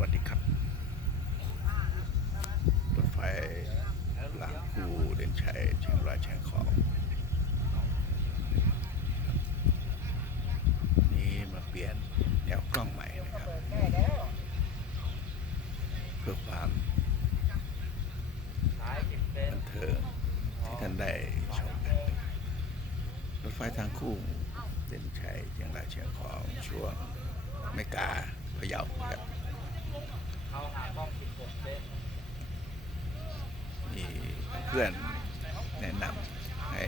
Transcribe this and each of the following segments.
วัสดีครับรถไฟหลังคูเด่นชัยเชียงรายเชียงของ นี่มาเปลี่ยนแนวกล้องใหม่นะครับเพื่อความบันเทิงที่ท่านได้ชมกันรถไฟทางคู่เด่นชัยเชียงรายเชียงของช่วงไม่กาพะเยาครับ เขาหากล้อง16เซนนี่เพื่อนแนะนำให้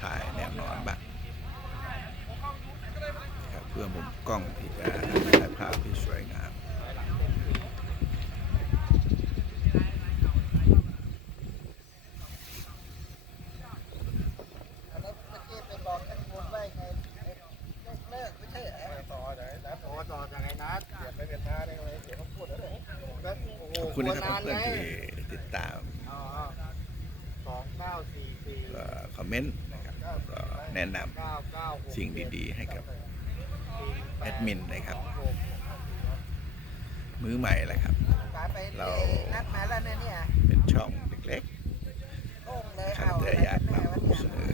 ถ่ายแนวนอนบ้างเพื่อมุมกล้องที่จะถ่ายภาพที่สวยงามเลิกไม่ใช่ ขอบคุณนะครับเพื่อนๆที่ติดตามคอมเมนต์นะครับก็แนะนำสิ่งดีๆ ให้กับแอดมินนะครับ มือใหม่แหละครับ เราเป็นช่องเล็กๆครับแต่อยากนำเสนอ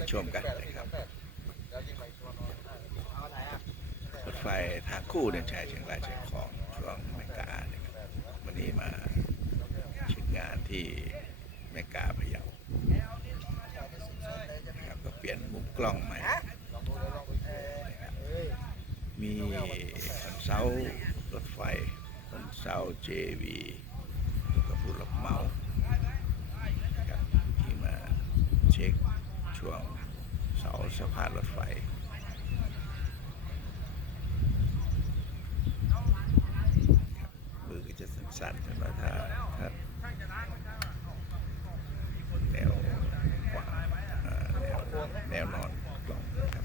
ได้ชมกันนะครับรถไฟทางคู่เดินชายเชียงรายเชียงของช่วงเมกานะครับวันนี้มาเช็คงานที่เมกาพะเยานะครับก็เปลี่ยนมุมกล้องใหม่นะครับมีคอนเสาร์รถไฟคอนเสาร์ JV แล้วก็ผู้รับเหมานะครับที่มาเช็ค ช่วงเสาสะพานรถไฟมือก็จะสั่นๆใช่ไหมถ้าถ้าแนวขวางแนวแนวนอนล่องครับ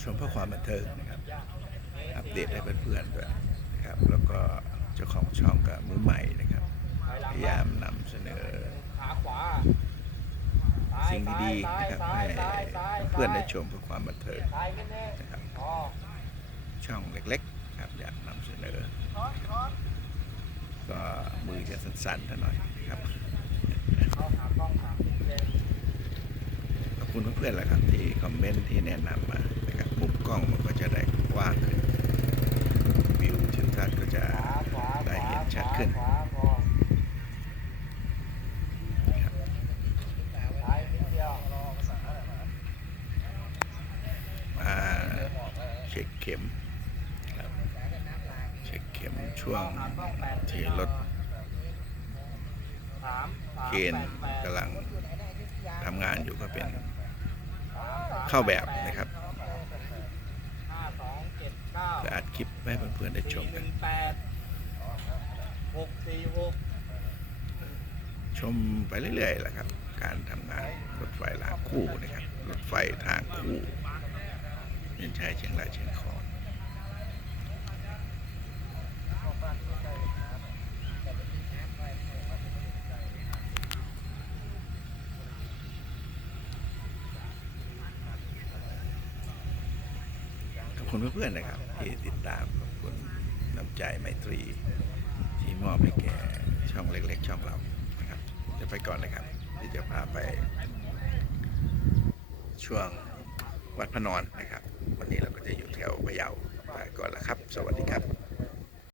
ชมเพื่อความบันเทิงนะครับ อัปเดตให้เพื่อนๆด้วยนะครับ แล้วก็ เจ้าของช่องกับมือใหม่นะครับ พยายามนำเสนอ สิ่งดีๆนะครับให้เพื่อนได้ชมเพื่อความบันเทิงนะครับช่องเล็กๆครับอยากนำเสนอ ก็มือจะสั่นๆท่หน่อยครับของ30เซนขอบคุณเพื่อนๆแหละครับที่คอมเมนต์ที่แนะนำมานะครับมุมกล้องมันก็จะได้กว้างขึ้นวิวทิวทัศน์ก็จะ ขวาขวาข ได้ วา เห็น ข ชัด วา ขึ้น ขวาพอ ครับ ซ้ายนิดเดียว มาเช็คเข็มเช็คเข็มช่วงที่รถเกณฑ์กำลังทำงานอยู่ก็เป็นเข้าแบบนะครับจ็ดเก้าก็อัดคลิปให้เพื่อนๆได้ชมกันชมไปเรื่อยๆแหละครับ การทำงานรถไฟรางคู่นะครับ รถไฟทางคู่ เน้นใช้เชียงรายเชียงของขอบคุณเพื่อนๆนะครับ ที่ติดตามขอบคุณน้ำใจไมตรี ที่มอบให้แก่ช่องเล็ก ๆ ช่องเรานะครับจะไปก่อนเลยครับที่จะพาไปช่วงวัดพระนอนนะครับ วันนี้เราก็จะอยู่แถวพะเยาไปก่อนแล้วครับ สวัสดีครับ